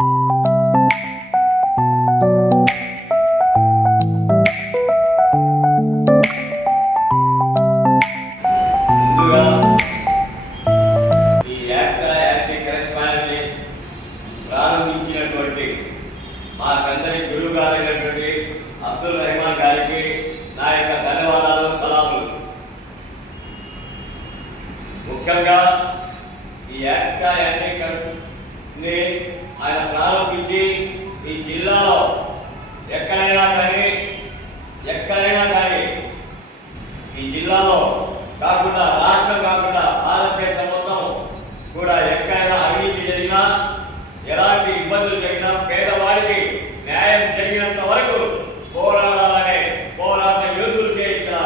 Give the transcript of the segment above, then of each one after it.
ప్రారంభించినటువంటి మాకందరి గురువు గారైనటువంటి అబ్దుల్ రెహమాన్ గారికి నా యొక్క ధన్యవాదాలు, సలాములు. ముఖ్యంగా ఈ యాక్టా ని ఆయన ప్రారంభించి ఈ జిల్లాలో ఎక్కడైనా కానీ ఈ జిల్లాలో కాకుండా రాష్ట్రం కాకుండా భారతదేశం మొత్తం కూడా ఎక్కడైనా అవినీతి జరిగినా, ఎలాంటి ఇబ్బందులు జరిగినా పేదవాడికి న్యాయం జరిగినంత వరకు పోరాడాలనే పోరాట యోధులకే ఇక్కడ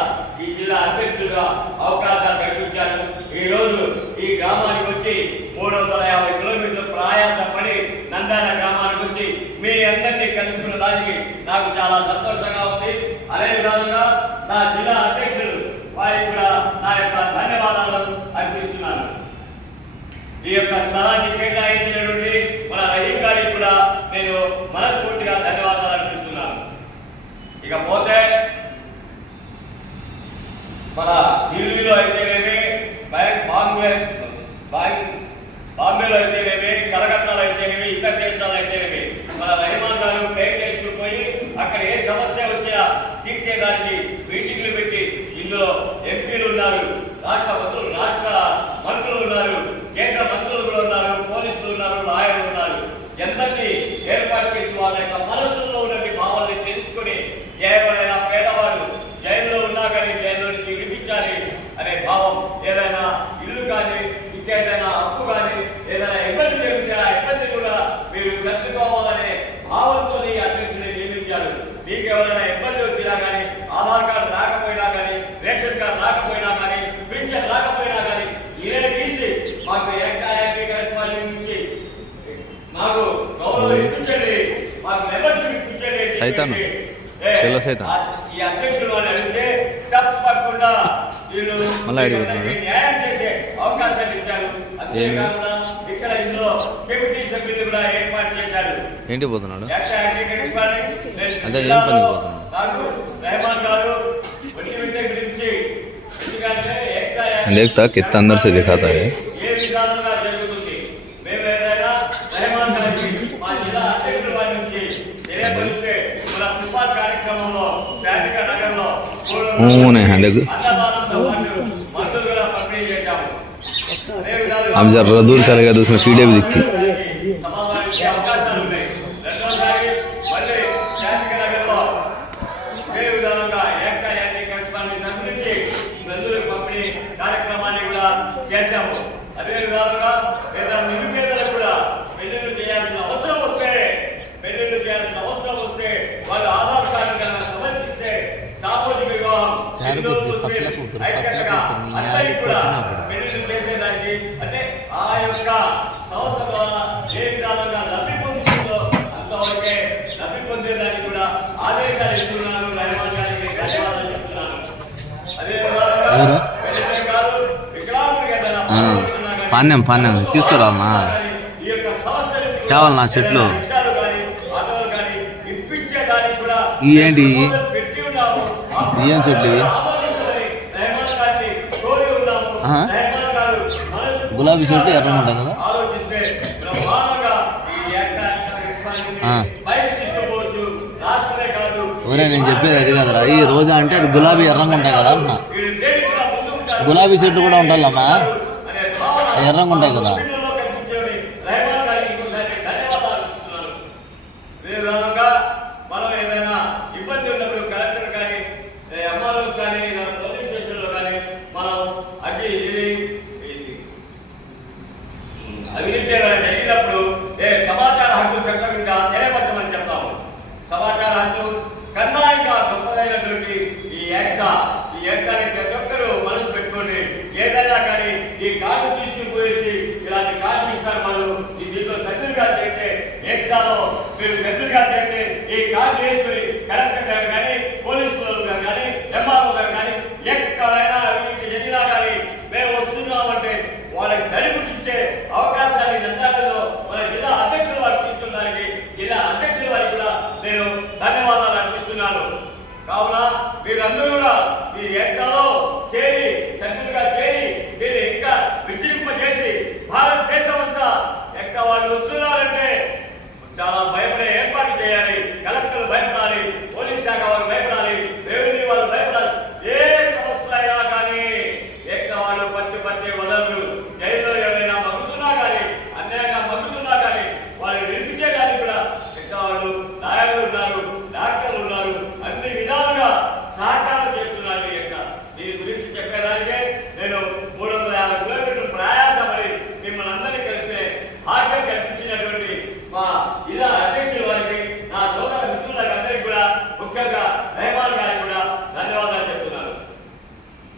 ఈ జిల్లా అధ్యక్షులుగా అవకాశాలు కల్పించారు. ఈ రోజు ఈ గ్రామానికి వచ్చి 350 కిలోమీటర్ల ప్రయాసపడి నందాన గ్రామానికి వచ్చి మీ అందరినీ కలుసుకున్న దానికి నాకు చాలా సంతోషంగా ఉంది. అదే విధంగా నా జిల్లా అధ్యక్షులు వారికి కూడా నా యొక్క ధన్యవాదాలు అర్పిస్తున్నాను. ఈ యొక్క స్థలాన్ని కేటాయించినటువంటి మన రహీం గారికి కూడా నేను మనస్ఫూర్తిగా ధన్యవాదాలు అర్పిస్తున్నాను. ఇకపోతే మన ఢిల్లీలో అయితేనేమి, బాంబేలో అయితేనేమి, కలకత్తాలో అయితేనేమి, ఇతర దేశాలు అయితేనేమి మన రెహమాన్ గారు పేరు చేసుకుపోయి అక్కడ ఏ సమస్య వచ్చినా తీర్చేదానికి మీటింగ్లు పెట్టి, ఇందులో ఎంపీలు ఉన్నారు, రాష్ట్ర మంత్రులు ఉన్నారు, కేంద్ర మంత్రులు కూడా ఉన్నారు, పోలీసులు ఉన్నారు, లాయర్లు ఉన్నారు, ఎందరినీ ఏర్పాటు చేసి వాళ్ళ యొక్క మనసులో ఉన్నటువంటి భావాల్ని తెలుసుకుని ఎవరైనా పేదవాడు జైల్లో ఉన్నా కానీ జైల్లో నుంచి విడిపించాలి అనే భావం, ఏదైనా ఇల్లు కానీ ఇంకేదైనా అప్పు కానీ ఏదైనా ఇబ్బంది జరిగితే ఆ ఇబ్బంది కూడా మీరు చర్చించుకోవాలనే భావంతో అధ్యక్షుడిని నియమించారు. మీకు ఎవరైనా ఇబ్బంది వచ్చినా కానీ, ఆధార్ కార్డు రాకపోయినా కానీ, రేషన్ కార్డు రాకపోయినా కానీ, పెన్షన్ రాకపోయినా కానీ ఇదే తీసి మాకు నుంచి మాకు గౌరవం ఇప్పించండి, మాకు మెంబర్షిప్ ఇప్పించండి. ఈ అధ్యక్షులు అని అడిగితే తప్పకుండా వీళ్ళు న్యాయం చేసే అవకాశాలు ఇచ్చారు. ఇక్కడ ఇందులో కమిటీ సభ్యులు కూడా ఏర్పాటు చేశారు. ఏంటి పోతున్నాడు రెహమాన్ గారు ఒంటి విద్య గురించి देखता कितना अंदर से दिखाता है. ఏ విధానంగా జరుగుతుంది, మేము ఏదైనా రెహమాన్ గారికి మా జిల్లా అధ్యక్షుల వారి నుంచి తెలియపరిస్తే మన సుపార్ కార్యక్రమంలో శాంతిక నగర్లో మందులు కూడా పంపిణీ చేశాము. हम जब दूर चले गए तो उसमें कीड़े भी दिखती. అవకాశాలు ఉన్నాయి. రెండోసారి మళ్ళీ శాంతిక నగర్లో ఏ విధానంగా మందులు పంపిణీ కార్యక్రమాన్ని కూడా చేశాము. అదే విధాలుగా లేదా నిరుపేదలకు కూడా పెళ్లిళ్ళు చేయాల్సిన అవసరం వస్తే వాళ్ళు ఆధార్ కార్డు సమర్పిస్తే సామూహిక వివాహం పెళ్లిళ్ళు చేసేదానికి, అంటే ఆ యొక్క సంస్థ ద్వారా ఏ విధానంగా లబ్ధి పొందుతుందో అంతవరకే లబ్ధి పొందేదానికి కూడా ఆదేశాలు ఇస్తున్నాను. రెహమాన్ గారికి ధన్యవాదాలు చెప్తున్నాను. అదే పాన్యం తీసుకురావాలన్నా కావాలన్నా చెట్లు ఈ ఏంటి ఏం చెట్లు ఇవి? గులాబీ చెట్టు ఎర్రగా ఉంటాయి కదా. ఒరే నేను చెప్పేది అది కదరా, ఈ రోజా అంటే అది గులాబీ ఎర్రంగా ఉంటాయి కదా అన్నా. గులాబీ చెట్లు కూడా ఉండాలమ్మా, ఎర్రంగా ఉంటాయి కదా. మనం ఏదైనా ఇబ్బంది ఉన్నప్పుడు కలెక్టర్ కానీ, ఎంఆర్ఓ కానీ, పోలీస్ స్టేషన్లో కానీ మనం అవినీతి జరిగినప్పుడు సమాచార హక్కు చట్టం కింద తెలియపరచమని చెప్తాము. సమాచార హక్కు కన్నా ఇంకా గొప్పదైనటువంటి ఈ యాక్టాన్ని ప్రతి ఒక్కరూ మనసు పెట్టుకోండి. ఏదైనా కానీ ఈ కార్డు తీసుకుపోయేసి ఇలాంటి కార్డు ఇస్తారు వాళ్ళు, ఈ దీంట్లో సభ్యులుగా చేస్తే ఏకతాలో మీరు సభ్యులుగా చేస్తే ఈ కార్డు వేసుకుని కలెక్టర్ గారు కానీ